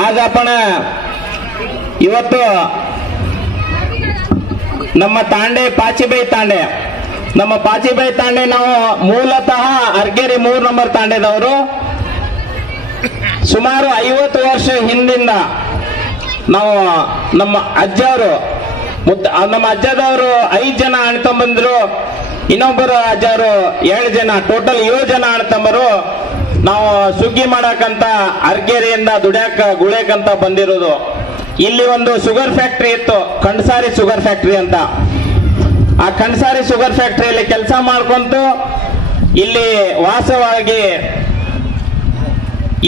आज आपण ಇವತ್ತು ನಮ್ಮ ತಾಂಡೆ ಪಾಚಿಬೈ ತಾಂಡೆ ನಮ್ಮ ಪಾಚಿಬೈ ತಾಂಡೆ ನಾವು ಮೂಲತಃ ಅರ್ಗೇರಿ 3 ನಂಬರ್ ತಾಂಡೆದವರು. ಸುಮಾರು 50 ವರ್ಷ ಹಿಂದಿಂದ ನಾವು ನಮ್ಮ ಅಜ್ಜವರು ನಮ್ಮ ಅಜ್ಜದವರು 5 ಜನ ಅಣ್ತಂಬಂದ್ರು, ಇನ್ನೊಬ್ಬರು ಅಜ್ಜವರು 7 ಜನ, ಟೋಟಲ್ 7 ಜನ ಅಣ್ತಂಬರು ನಾವು ಸುಗ್ಗಿ ಮಾಡಕಂತ ಅರ್ಗೇರಿಯಿಂದ ದುಡ್ಯಾಕ ಗುಳೇಕಂತ ಬಂದಿರೋದು. ಇಲ್ಲಿ ಒಂದು ಶುಗರ್ ಫ್ಯಾಕ್ಟರಿ ಇತ್ತು, ಖಂಡಸಾರಿ ಶುಗರ್ ಫ್ಯಾಕ್ಟರಿ ಅಂತ. ಆ ಖಂಡಸಾರಿ ಶುಗರ್ ಫ್ಯಾಕ್ಟರಿಯಲ್ಲಿ ಕೆಲಸ ಮಾಡ್ಕೊಂತು ಇಲ್ಲಿ ವಾಸವಾಗಿ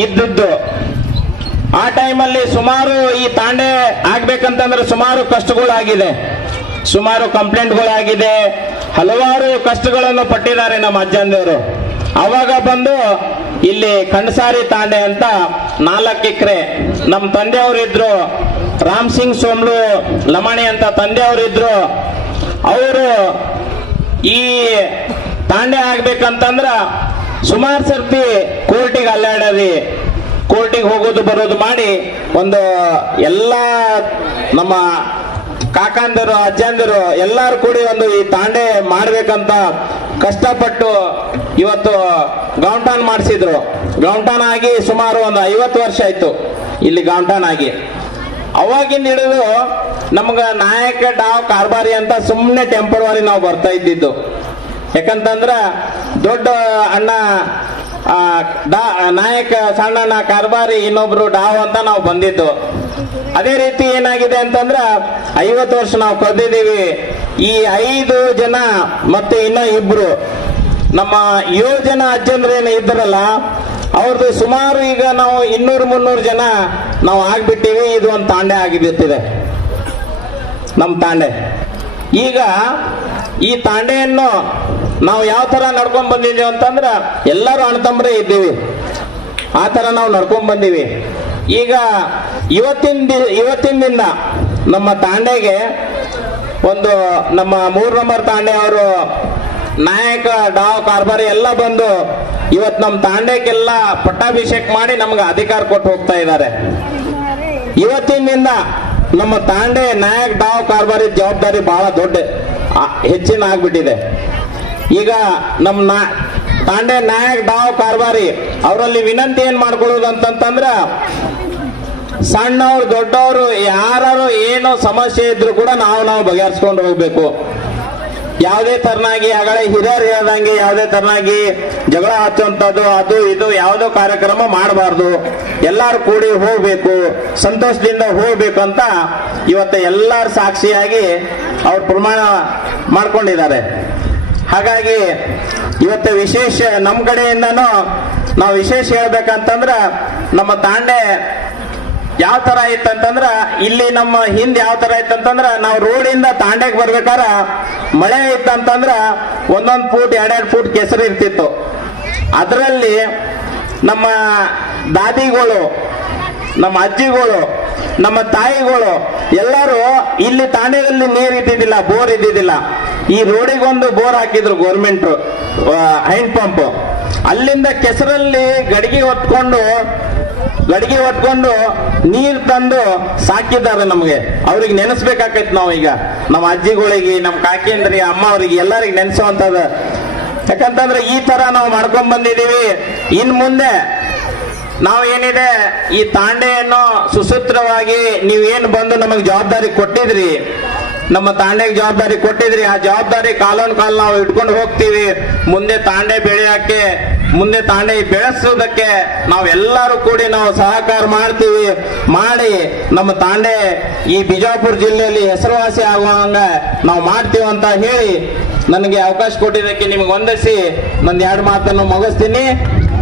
ಇದ್ದದ್ದು. ಆ ಟೈಮಲ್ಲಿ ಸುಮಾರು ಈ ತಾಂಡೆ ಆಗ್ಬೇಕಂತಂದ್ರೆ ಸುಮಾರು ಕಷ್ಟಗಳಾಗಿದೆ, ಸುಮಾರು ಕಂಪ್ಲೇಂಟ್ಗಳಾಗಿದೆ, ಹಲವಾರು ಕಷ್ಟಗಳನ್ನು ಪಟ್ಟಿದ್ದಾರೆ ನಮ್ಮ ಅಜ್ಜಂದಿಯವರು. ಅವಾಗ ಬಂದು ಇಲ್ಲಿ ಖಂಡಸಾರಿ ತಾಂಡೆ ಅಂತ 4 ಎಕರೆ ನಮ್ಮ ತಂದೆಯವರು ಇದ್ರು, ರಾಮ್ ಸಿಂಗ್ ಸೋಮ್ಲು ಲಮಾಣಿ ಅಂತ ತಂದೆಯವರು ಇದ್ರು. ಅವರು ಈ ತಾಂಡೆ ಆಗ್ಬೇಕಂತಂದ್ರ ಸುಮಾರು ಸರ್ತಿ ಕೋರ್ಟಿಗೆ ಅಲ್ಲಾಡದಿ, ಕೋರ್ಟಿಗೆ ಹೋಗೋದು ಬರೋದು ಮಾಡಿ ಒಂದು ಎಲ್ಲ ನಮ್ಮ ಕಾಕಂದರು ಅಜ್ಜಂದಿರು ಎಲ್ಲಾರು ಕೂಡಿ ಒಂದು ಈ ತಾಂಡೆ ಮಾಡ್ಬೇಕಂತ ಕಷ್ಟಪಟ್ಟು ಇವತ್ತು ಗೌಂಟಾನ್ ಮಾಡಿಸಿದ್ರು. ಗೌಂಟಾನ್ ಆಗಿ ಸುಮಾರು ಒಂದು 50 ವರ್ಷ ಆಯ್ತು ಇಲ್ಲಿ ಗೌಂಟಾನ್ ಆಗಿ. ಅವಾಗಿಂದ ಹಿಡಿದು ನಮ್ಗ ನಾಯಕ ಡಾವ್ ಕಾರ್ಬಾರಿ ಅಂತ ಸುಮ್ಮನೆ ಟೆಂಪರವರಿ ನಾವು ಬರ್ತಾ ಇದ್ದಿದ್ದು. ಯಾಕಂತಂದ್ರ ದೊಡ್ಡ ಅಣ್ಣ ನಾಯಕ ಸಣ್ಣ ಕಾರ್ಬಾರಿ ಇನ್ನೊಬ್ರು ಡಾವ್ ಅಂತ ನಾವು ಬಂದಿದ್ದು. ಅದೇ ರೀತಿ ಏನಾಗಿದೆ ಅಂತಂದ್ರ 50 ವರ್ಷ ನಾವು ಕಳೆದಿದ್ದೀವಿ. ಈ 5 ಜನ ಮತ್ತೆ ಇನ್ನ 2 ನಮ್ಮ 7 ಜನ ಅಜ್ಜಂದ್ರೇನು ಇದ್ರಲ್ಲ ಅವ್ರದ್ದು ಸುಮಾರು ಈಗ ನಾವು 200-300 ಜನ ನಾವು ಆಗ್ಬಿಟ್ಟಿವಿ. ಇದು ಒಂದು ತಾಂಡೆ ಆಗಿಬಿಟ್ಟಿದೆ ನಮ್ಮ ತಾಂಡೆ. ಈಗ ಈ ತಾಂಡೆಯನ್ನು ನಾವು ಯಾವ ತರ ನಡ್ಕೊಂಡ್ ಬಂದಿದ್ದೀವಿ ಅಂತಂದ್ರ ಎಲ್ಲರೂ ಅಣ್ಣತಮ್ಮರೇ ಇದ್ದೀವಿ, ಆ ತರ ನಾವು ನಡ್ಕೊಂಡ್ ಬಂದೀವಿ. ಈಗ ಇವತ್ತಿನಿಂದ ನಮ್ಮ ತಾಂಡೆಗೆ ಒಂದು ನಮ್ಮ 3 ನಂಬರ್ ತಾಂಡೆ ಅವರು ನಾಯಕ ಡಾವ್ ಕಾರ್ಬಾರಿ ಎಲ್ಲ ಬಂದು ಇವತ್ತು ನಮ್ಮ ತಾಂಡೆಗೆಲ್ಲ ಪಟ್ಟಾಭಿಷೇಕ ಮಾಡಿ ನಮ್ಗೆ ಅಧಿಕಾರ ಕೊಟ್ಟು ಹೋಗ್ತಾ ಇದ್ದಾರೆ. ಇವತ್ತಿನಿಂದ ನಮ್ಮ ತಾಂಡೆ ನಾಯಕ್ ಡಾವ್ ಕಾರ್ಬಾರಿ ಜವಾಬ್ದಾರಿ ಬಹಳ ದೊಡ್ಡ ಹೆಚ್ಚಿನ ಆಗ್ಬಿಟ್ಟಿದೆ. ಈಗ ನಮ್ಮ ತಾಂಡೆ ನಾಯಕ್ ಡಾವ್ ಕಾರ್ಬಾರಿ ಅವರಲ್ಲಿ ವಿನಂತಿ ಏನ್ ಮಾಡ್ಕೊಳ್ಳೋದು ಅಂತಂತಂದ್ರ, ಸಣ್ಣವ್ರು ದೊಡ್ಡವರು ಯಾರು ಏನೋ ಸಮಸ್ಯೆ ಇದ್ರು ಕೂಡ ನಾವು ಬಗೆಹರಿಸ್ಕೊಂಡು ಹೋಗ್ಬೇಕು. ಯಾವುದೇ ತರನಾಗಿ ಆಗಲೇ ಹಿರಿಯರು ಹೇಳ್ದಂಗೆ ಯಾವುದೇ ತರನಾಗಿ ಜಗಳ ಹಚ್ಚುವಂಥದ್ದು ಅದು ಇದು ಯಾವುದೋ ಕಾರ್ಯಕ್ರಮ ಮಾಡಬಾರ್ದು. ಎಲ್ಲಾರು ಕೂಡಿ ಹೋಗ್ಬೇಕು, ಸಂತೋಷದಿಂದ ಹೋಗ್ಬೇಕು ಅಂತ ಇವತ್ತು ಎಲ್ಲಾರು ಸಾಕ್ಷಿಯಾಗಿ ಅವ್ರು ಪ್ರಮಾಣ ಮಾಡ್ಕೊಂಡಿದ್ದಾರೆ. ಹಾಗಾಗಿ ಇವತ್ತು ವಿಶೇಷ ನಮ್ಮ ಕಡೆಯಿಂದನೂ ನಾವು ವಿಶೇಷ ಹೇಳ್ಬೇಕಂತಂದ್ರ ನಮ್ಮ ತಾಂಡೆ ಯಾವ ತರ ಇತ್ತಂತಂದ್ರ ಇಲ್ಲಿ ನಮ್ಮ ಹಿಂದ್ ಯಾವ ತರ ಇತ್ತಂತಂದ್ರ ನಾವು ರೋಡಿಂದ ತಾಂಡೆಗೆ ಬರ್ಬೇಕಾರ ಮಳೆ ಇತ್ತಂತಂದ್ರ 1 ಫೂಟ್ 2 ಫೂಟ್ ಕೆಸರು ಇರ್ತಿತ್ತು. ಅದರಲ್ಲಿ ನಮ್ಮ ದಾದಿಗಳು, ನಮ್ಮ ಅಜ್ಜಿಗಳು, ನಮ್ಮ ತಾಯಿಗಳು ಎಲ್ಲರೂ ಇಲ್ಲಿ ತಾಂಡೆಯಲ್ಲಿ ನೀರು ಇದ್ದಿದ್ದಿಲ್ಲ, ಬೋರ್ ಇದ್ದಿದ್ದಿಲ್ಲ. ಈ ರೋಡಿಗೊಂದು ಬೋರ್ ಹಾಕಿದ್ರು ಗೌರ್ಮೆಂಟ್ ಹ್ಯಾಂಡ್ ಪಂಪ್. ಅಲ್ಲಿಂದ ಕೆಸರಲ್ಲಿ ಗಡಿಗೆ ಹೊತ್ಕೊಂಡು ನೀರು ತಂದು ಸಾಕಿದ್ದಾರೆ ನಮ್ಗೆ. ಅವ್ರಿಗೆ ನೆನೆಸ್ಬೇಕಾಕೈತಿ ನಾವು ಈಗ ನಮ್ಮ ಅಜ್ಜಿಗಳಿಗೆ, ನಮ್ಮ ಕಾಕೇಂದ್ರಿಗೆ, ಅಮ್ಮ ಅವ್ರಿಗೆ ಎಲ್ಲರಿಗೆ ನೆನೆಸುವಂತದ. ಯಾಕಂತಂದ್ರೆ ಈ ತರ ನಾವು ಮಾಡ್ಕೊಂಡ್ ಬಂದಿದೀವಿ. ಇನ್ ಮುಂದೆ ನಾವು ಏನಿದೆ ಈ ತಾಂಡೆಯನ್ನು ಸುಸೂತ್ರವಾಗಿ ನೀವೇನು ಬಂದು ನಮಗೆ ಜವಾಬ್ದಾರಿ ಕೊಟ್ಟಿದ್ರಿ, ನಮ್ಮ ತಾಂಡೆಗೆ ಜವಾಬ್ದಾರಿ ಕೊಟ್ಟಿದ್ರಿ, ಆ ಜವಾಬ್ದಾರಿ ಕಾಲೊಂದು ಕಾಲ ನಾವು ಇಟ್ಕೊಂಡು ಹೋಗ್ತೀವಿ. ಮುಂದೆ ತಾಂಡೆ ಬೆಳೆಯಕ್ಕೆ, ಮುಂದೆ ತಾಂಡೆ ಬೆಳೆಸೋದಕ್ಕೆ ನಾವೆಲ್ಲರೂ ಕೂಡಿ ನಾವು ಸಹಕಾರ ಮಾಡ್ತೀವಿ. ಮಾಡಿ ನಮ್ಮ ತಾಂಡೆ ಈ ಬಿಜಾಪುರ ಜಿಲ್ಲೆಯಲ್ಲಿ ಹೆಸರುವಾಸಿ ಆಗುವಂಗ ನಾವು ಮಾಡ್ತೀವಿ ಅಂತ ಹೇಳಿ ನನಗೆ ಅವಕಾಶ ಕೊಟ್ಟಿದ್ದಕ್ಕೆ ನಿಮಗೆ ವಂದಿಸಿ ನಂದು 2 ಮಾತನ್ನು ಮುಗಿಸ್ತೀನಿ.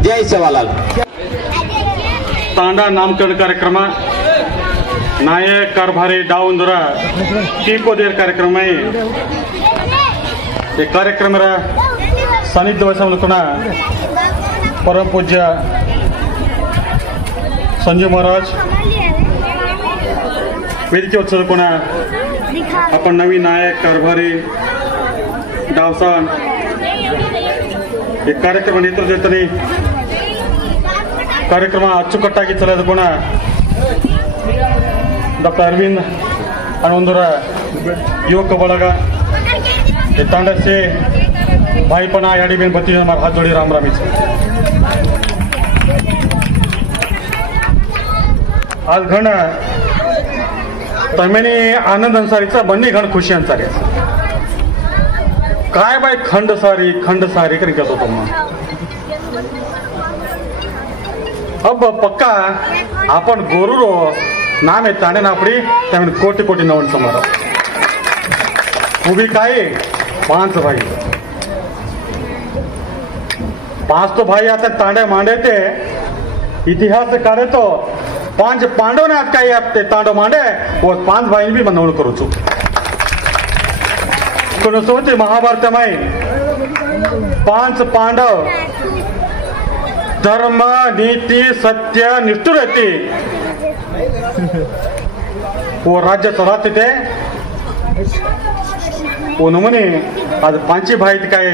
ಜೈ ಸೇವಾಲಾಲ್. तांडा नामकरण कार्यक्रम नायक कारभारी डावुंदुर टीपोदेर कार्यक्रम ಈ ಕಾರ್ಯಕ್ರಮದ ಸಾನ್ನಿಧ್ಯ ವಹಿಸಿಕೊಂಡ परम पूज्य संजू महाराज वेदिकेवर चढून आपण नवीन नायक कारभारी डावसान ಈ ಕಾರ್ಯಕ್ರಮ ನೇತೃತ್ವ ಕಾರ್ಯಕ್ರಮ ಅಚ್ಚುಕಟ್ಟಾಗಿ ಚಲಾಯಿಸಿಕೊಂಡ डॉक्टर अरविंद अनवंदुरा युवक ಬಳಗ हे तांडा से भाईपना याडी बेन बत्ती हमारे हाथ जोड़ी राम रामी आज घण तमेनी आनंद अंसारीचा बन्नी घण खुशी अंसारी काय बाय खंड सारी करी घेतो तुम्ही अब पक्का आपण गोरुरो नाम आहे तांडे नापडी त्यामुळे कोटी कोटी नवन समोर उभी काय 5 भाई 5 तो भाई आता तांडे मांडे ते इतिहास काढे तो 5 पांडव ने आज काय ते तांडव मांडे और 5 भाई भी मनवण करू छु कोण सोचे महाभारत में 5 पांडव धर्म नीति सत्य निष्ठुर रहती वो राज्य चलाते थे वो नमुने आज 5 भाई काय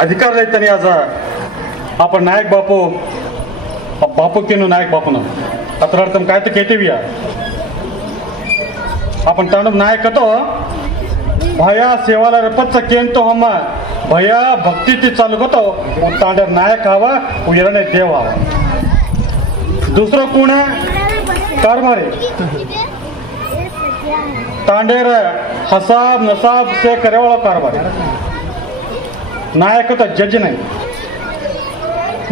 अधिकार रहित आज आपण नायक बापू केनो नायक बापू ना अत्र अर्थम काय ते कहते बिया आपण तांडव नायक तो भया सेवाला रपच केन तो हम भया भक्ती ती चालू होतो तांडर नायक हवा उयरणे देव हवा दुसरं कोण कारभारी तांडेर हसाब नसाब से करे वाला कारभारी नायक तो जज नहीं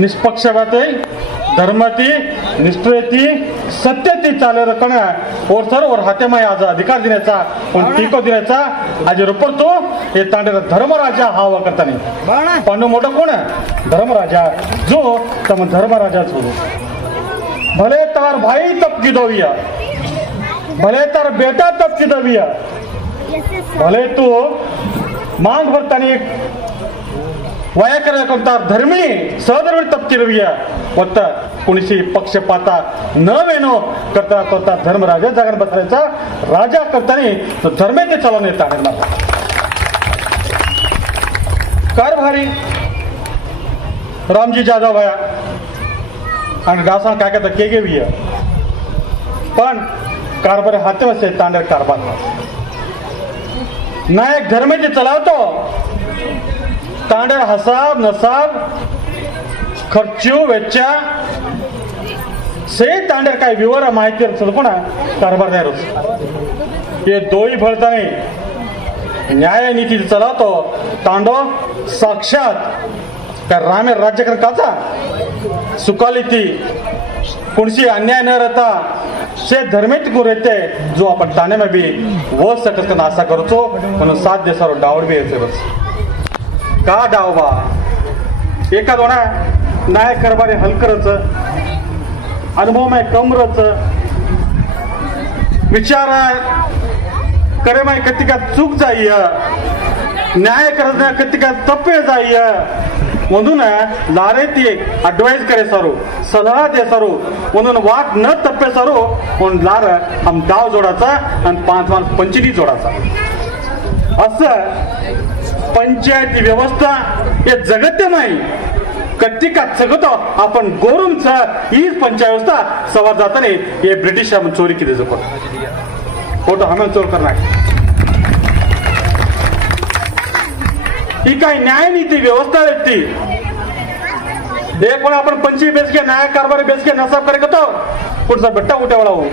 निष्पक्षपाती धर्मती निष्ठुरती सत्यती चाले रखना और सर और हाते में आज अधिकार देण्याचा पण टीको देण्याचा आज रुपर तो हे तांडेर धर्मराजा हावा करता नाही पण मोठं कोण धर्मराजा जो तम धर्मराजा छोडू भले तार भाई तपकी दोविया भले तार बेटा तपकी दोविया भले तू मांग भरतानी वया करता धर्मी सहधर्मी तपकी दोविया मत कुणीशी पक्षपाता न वेनो करता तो धर्मराजा जागर बसायचा राजा करतानी तो धर्मे ते चालवून येतात कारभारी रामजी जाधव भया आणि डासा काय करता के गे बिया पण कारभार हाते वसे तांडर कारभार नायक धर्मे ते चलावतो तांडर हसाब नसाब खर्चू वेच्चा से तांडर काय विवर माहिती कोणा कारभार नाही रोज हे दोही भरता नाही न्याय नीती चलावतो तांडो साक्षात त्या रामे राज्य काचा सुकाली ती कोणसी अन्याय न रहता से धर्मित को रहते जो आपण ताने में भी वो सकत आशा करतो म्हणून 7 देशावर डावड भी येते बस का डावबा एका दोना नायक कारभारी हलकरच अनुभव में कमरच विचार करे में कतिका चूक जाइय न्याय करना कतिका तप्पे जाइय म्हणून लारे ती अड्वाइस करे सरो सलाह दे सरो म्हणून वाट न तप्पे सरो म्हणून लार हम डाव जोडाचा आणि 5 पंचनी जोडाचा असं पंचायती व्यवस्था हे जगत्यमय कत्तिका सगतो आपण गोरुमचा ही पंचायत व्यवस्था सवार जाताना हे ब्रिटिश आपण चोरी केली जातो फोटो हमें चोर करणार ही काय न्याय नीती व्यवस्था रहती हे पण आपण पंचवी बेस के न्याय कारभार बेस के नसाब करे तो पुढचा बट्टा उठेवाळा हो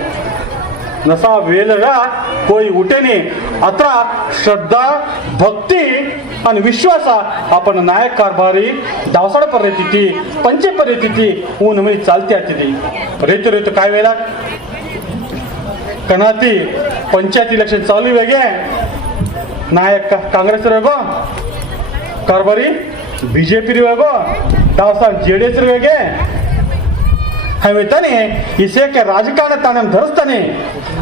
नसा वेलगा कोई उठे नाही अत्रा श्रद्धा भक्ती आणि विश्वास आपण नायक कारभारी दावसाड पर रहती थी पंचे पर रहती थी ऊन में चालती आती थी रेते रेते काय वेळा कनाती पंचायत इलेक्शन चालू वेगे नायक कांग्रेस रेगो कारभारी बीजेपी रेगो दावसा जेडीएस रेगे हमें तने इसे के राजकारण ताने धरस्ताने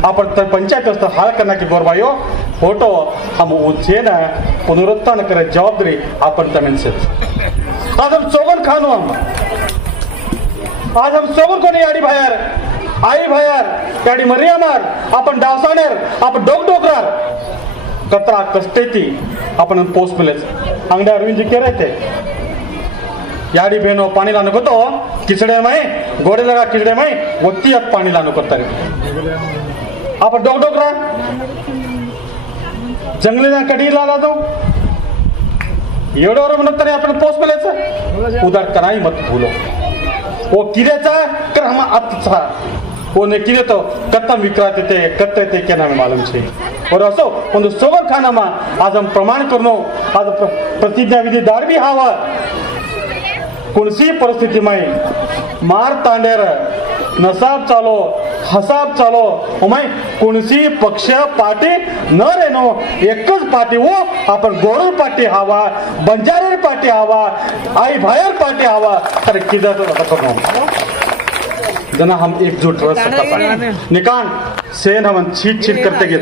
आपण पंचायत व्यवस्था हाल करना की गोरबायो फोटो हम उज्जैन पुनरुत्थान करे जवाबदारी आपण तमें से आज हम सोगन खानो आज हम सोगन कोणी याडी बाहेर आई बाहेर याडी मरिया मार आपण डावसानेर आपण डोक डोकरार कतरा कष्टेती आपण पोस्ट मिलेच अंगडे अरविंद जी के रहते याडी बहनों पानी लाने को तो किचड़े में घोड़े लगा किजड़े में वत्ती अत पाणी लानो करता रे आप डोक डोकरा जंगली ना कडी लाला दो एवढं म्हणत तरी आपण पोस्ट मेलायचं उदार कराई मत भूलो वो किरेचा कर हम अतचा वो ने किरे तो कत्तम विक्राते थे कत्ते थे क्या नाम मालूम छे और असो ಒಂದು सोबर खाना मा आज हम प्रमाण करनो आज प्रतिज्ञा विधी दार भी हावा कोणसी परिस्थिती में मार तांडेर नसाब चालो हसाब चालो उमाय कोणसी पक्ष पार्टी न रेनो एकच पार्टी वो आपण गोरल पार्टी हवा बंजारेर पार्टी हवा आई भायर पार्टी हवा तर किधर तो करनो जना हम एकजुट रह सकता निकान सेन हम छीट छीट करते गे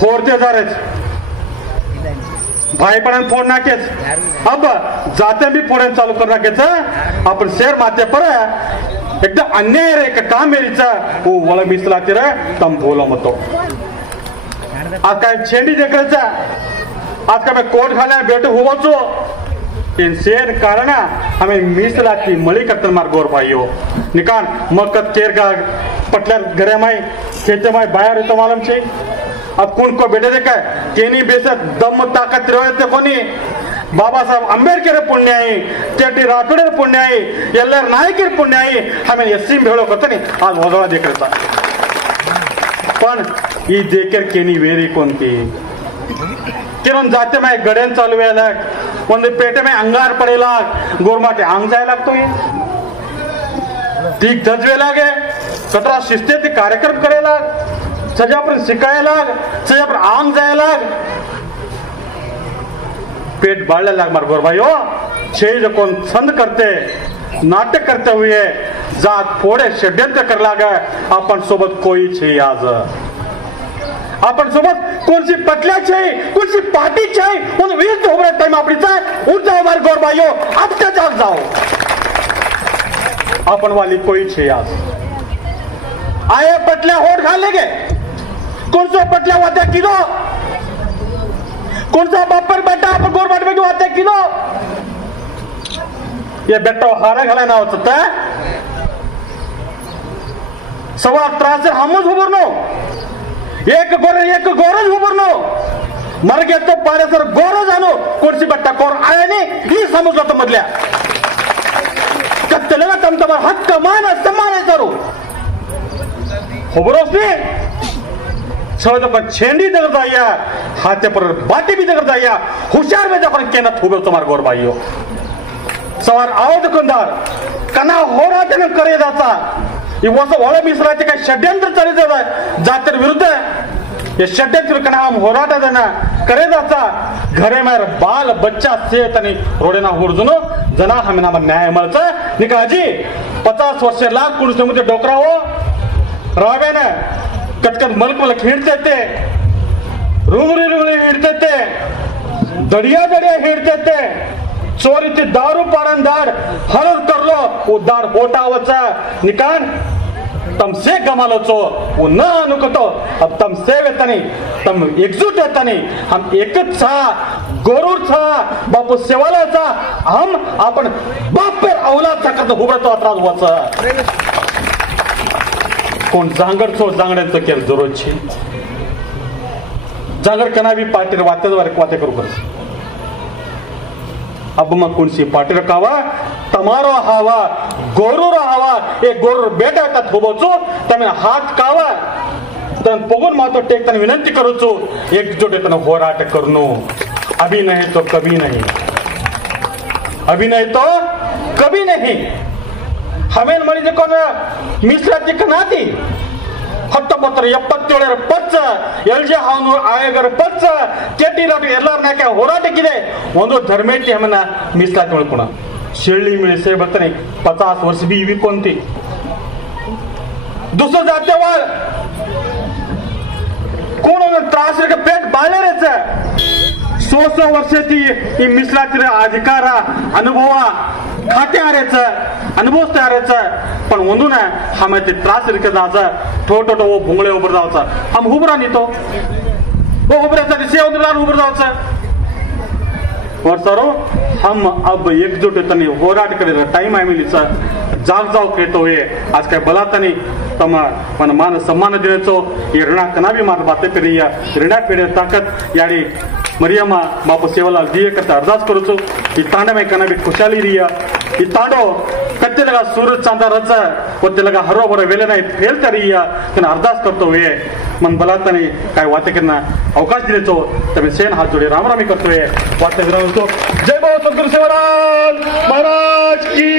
फोड़ते जा रहे भाई पण फोन नाकेच अब जाते भी फोड़न चालू कर नाकेच आपण शेर माते पर एकदम अन्याय रे का काम मेरीचा वो वळ मिसलाते रे तम बोलो मतो आज काय छेंडी देखरेचा आज का मैं कोट खाल्या बेटे होवचो इन सेन कारण हमें मिसलाती मळी करतन मार गोर भाईयो निकान मकत केरगा पटल्या घरे माई खेते माई बाहेर येतो मालूम छे अब कौन को बेटे देखा केनी बेसत दम ताकत रहे कोनी बाबा साहब अंबेडकर पुण्य आई टी राठोड पुण्य आई एल्लर नायकर पुण्य आई हमें एस्सी भेळो करता आज वजळा देखरेचा पण ई देकर केनी वेरी कोणती किरण जाते में गडेन चालू व्हायला ಒಂದು पेटे में अंगार पडेला गोरमाटे आंग जायला लागतोय ठीक धजवे लागे कतरा शिस्ते कार्यक्रम करेला सजा पर शिकायला सजा पर आंग जायला पेट बाळला लाग मार गोर भाई हो छे जो कोण छंद करते नाटक करते हुए जात फोड़े षड्यंत्र कर लागा आपण सोबत कोई छे आज आपण सोबत कोणसी पटल्या छे कोणसी पार्टी छे उन विरुद्ध होबरा टाइम आपलीचा उठ जाओ मार गोर भाई हो अब ते जाओ आपण वाली कोई छे आज आए पटल्या होट खा लेगे कौन सा पटल्या वाद्या किलो कौन सा बापर बेटा आपण गोर बाट में वाद्या किलो ये बेटा हारा घाला ना होता सवा त्रास हमच उभरनो एक गोरज उभरनो मर गे तो पारे सर गोरज आणो कोणसी बट्टा कोर आया नाही ही समजलं तर मधल्या कत्तलेला तमतमा हक्क मान सम्मान आहे जरू उभरोस ने सवय पण छेंडी दगर जाया हाथे पर बाटी भी दगर जाया हुशार में जपन केना थुबे तुम्हार गोर भाईयो सवार आओ दुकानदार कना होराटे न करे जाता ये वस वळ मिसराचे काय षड्यंत्र चालू जातर विरुद्ध ये षड्यंत्र कना हम होराटा देना करे जाता घरे में बाल बच्चा से तनी रोडेना हुरजुनो जना हमें नाम न्याय मळचा निकाजी 50 वर्ष लाख कुणसे मध्ये डोकरा हो रावेने कटकट मलक हिडते रुंगरी हिडते दड़िया हिडते चोरी ते दारू पाडन दाड हरद करलो वो दाड होटावचा निकान तम से गमालोचो वो न अनुकतो अब तम से वेतनी तम एकजुट वेतनी हम एकच छा गोरूर छा बापू सेवाला छा हम आपण बापेर औलाद सकत हुबरतो अत्राज वच कोण जांगर छो जांगड्यांचं केल जरूर छे जांगर कना भी पार्टीर वाते करू कर अब मग कोणसी पार्टी रखावा तमारो हावा गोरूर हावा एक गोरूर बेटा का थोबोचो तमे हात कावा तन पगुन मातो टेकतन विनंती करूचो एकजुट तन होराट करनो अभी नहीं तो कभी नहीं अभी नहीं तो कभी नहीं हमें मळी कोण मिश्राची कनाती 1977 ಪಚ್ಚ ಎಲ್ಜೆ ಹಾನು ಆಯೋಗರ ಪಚ್ಚ ಕೆಟಿ ರಾಟ ಎಲ್ಲಾರ ನಾಕ ಹೋರಾಟಕ್ಕಿದೆ ಒಂದು ಧರ್ಮೇತಿ हमना मिसलात मिळकोण शेळी मिळसे बतने 50 वर्ष भी इवी कोणती दुसरं जातेवाळ कोण त्रास रे पेट बाळले रेच 100 वर्षाची ही मिसलातील अधिकार अनुभव खाते आरेच अनुभव तयारेच पण म्हणून हमें ते त्रास रिके जायचा ठोठो वो भुंगळे उभर जायचा हम उभरा नितो वो उभराचा दिसे उभर जायचा वर सरो हम अब एकजुटतेने होराट करेल टाइम आमिलीचा जाग येतोय आज काय बलातानी तम मन मान सम्मान दिनेचो ಈ ಋಣ ಕನಾವಿ ಮಾತ ಬಾತೆ ಪೆರಿಯ ಋಣ ಪೆಡೆ ತಾಕತ್ ಯಾಡಿ ಮರಿಯಮ್ಮ ಮಾಪ ಸೇವಲಾಲ್ दिए करता अरदास करूचो ಈ तांडे में कनावी खुशाली रिया ಈ तांडो कत्ते लगा सूरज चांदा रच कोते लगा हरो बरो वेले नाही फेलता रिया कन अरदास करतोय मन बलातानी काय वाते करना अवकाश दिनेचो तमे सेन हात जोडी रामरामी करतोय वाते विरामतो जय बोल सद्गुरु सेवालाल महाराज की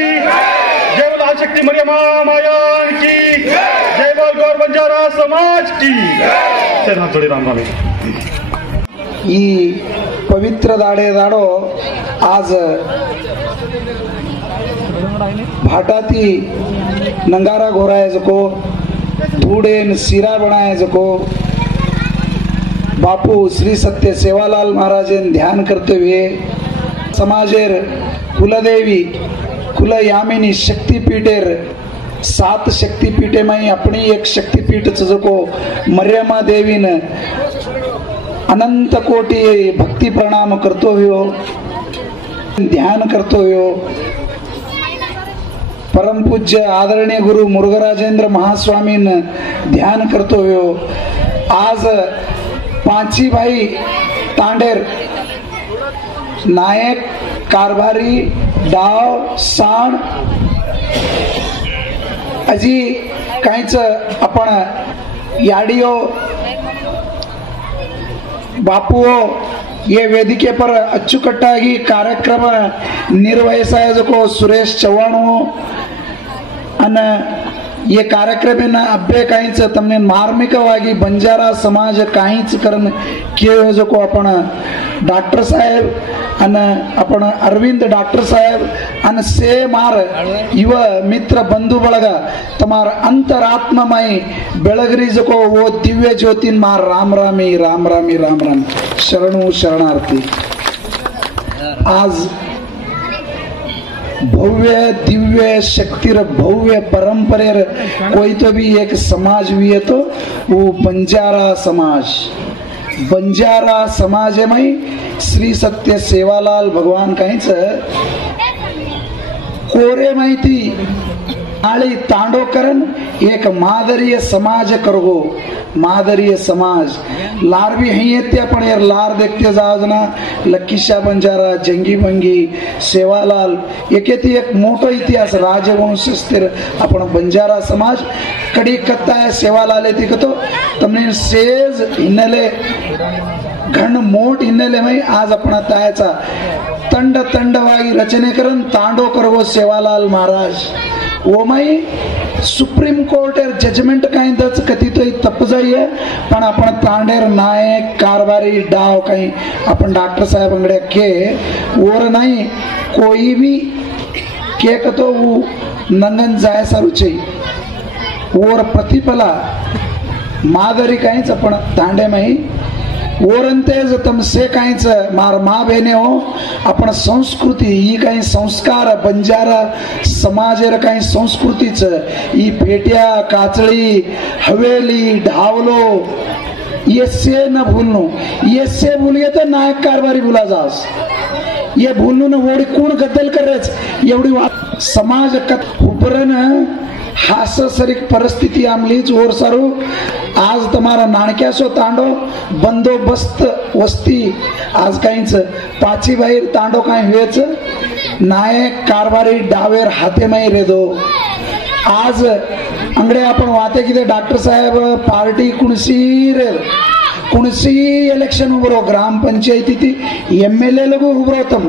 जय बोल आदिशक्ति मरियम्मा मायान की जय बोल गौर बंजारा समाज की सेन हात जोडी रामरामी ಈ पवित्र दाडो आज भाटाती नंगारा घोरायचको धूडेन सिरा बनायचको बापू श्री सत्य सेवालाल महाराजेन ध्यान करते हुए समाजेर कुलदेवी कुल यामिनी शक्तिपीठेर 7 शक्तिपीठे में अपनी एक शक्तिपीठ को मर्यामा देवीन अनंत कोटि भक्ति प्रणाम करतो हुयो ध्यान करतो हुयो परम पूज्य आदरणीय गुरु मुरुगराजेंद्र महास्वामीन ध्यान करतो हुयो आज पांची भाई तांडेर नायक कारभारी डाव साण अजी काहीच आपण याडियो बापू ये वेदिके पर अಚ್ಚುಕಟ್ಟಾಗಿ ಕಾರ್ಯಕ್ರಮ ನಿರ್ವಹಿಸಾಯಜको सुरेश चव्हाण अन ये कार्यक्रम अभ्य काहीच तमने मार्मिकವಾಗಿ बंजारा समाज काहीच करण केजको आपण डॉक्टर साहेब अन आपण अरविंद डॉक्टर साहेब अन से मार युव मित्र बंधु ಬಳಗ तमार अंतरात्ममय बेळगरीजको वो दिव्य ज्योतिन मार राम रामी राम रामी राम राम शरणु शरणार्थी आज भव्य दिव्य शक्तिर भव्य परंपरेर कोई तो भी एक समाज भी है तो वो बंजारा समाज में श्री सत्य सेवालाल भगवान काहीच कोरे माहिती आळी तांडोकरन एक मादरीय समाज करगो मादरीय समाज लार भी ही येते आपण यार लार देखते जाओ ना लक्कीशा बंजारा जंगी बंगी सेवालाल एकेती एक मोठो इतिहास राजवंश स्थिर आपण बंजारा समाज कडी कत्ता है सेवालाल येते कतो तमने सेज हिन्नले घन मोठ हिन्नले में आज आपण तायाचा तंड तंडವಾಗಿ रचने करन तांडो करगो सेवालाल महाराज वो मई सुप्रीम कोर्ट जजमेंट काही दच कथित तप जाइए पण आपण तांडेर नायक कारभारी डाव काही आपण डॉक्टर साहेब अंगड़े के और नहीं कोई भी के कतो वो नंगन जाय सारू छे और प्रतिफला मादरी काहीच आपण तांडे में ओरंतेज तमसे काहीच मार मा बहने हो आपण संस्कृती ही काही संस्कार बंजारा समाजेर काही संस्कृतीच ही पेट्या काचळी हवेली ढावलो ये से न भूलनो ये से भूलिए तो नायक कारभारी भूला जास ये भूलनो न वोडी कोण गद्दल करेच एवढी समाज हुबरन हास सरीक परिस्थिती आमलीच ओर सारू आज तुम्हारा नाणक्यासो तांडो बंदोबस्त वस्ती आज काहीच पाची बाहेर तांडो काही वेच नायक कारभारी डावेर हाते माई रेदो आज अंगडे आपण वाते किती डॉक्टर साहेब पार्टी कुणसी इलेक्शन उभरो ग्राम पंचायती MLA लोगो उभरो तम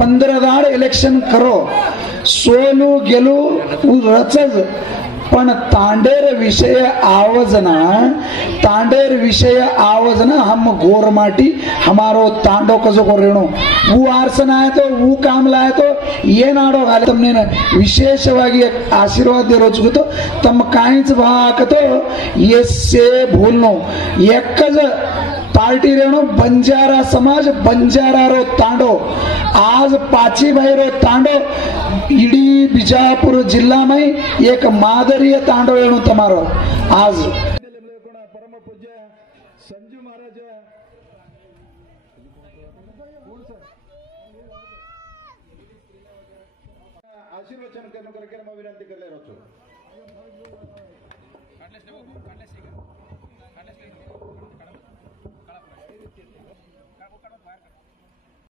15 दाड इलेक्शन करो सोलू गेलू रचज पण तांडेर विषय आवजना हम गोरमाटी हमारो तांडो कजो को रेणो वो आर्सन आए तो वो काम लाए तो ये नाडो घाले तमने विशेषವಾಗಿ आशीर्वाद दे रोचगो तो तम काहीच भाकतो ये से भूलनो एकज पार्टी रेणो बंजारा समाज बंजारा रो तांडो आज पाची भाई रो तांडो इडी बिजापुर जिल्ला में एक मादरीय तांडो रेणो तमारो आज परम पूज्य संजू महाराज आशीर्वचन करून करके विनंती करले रहतो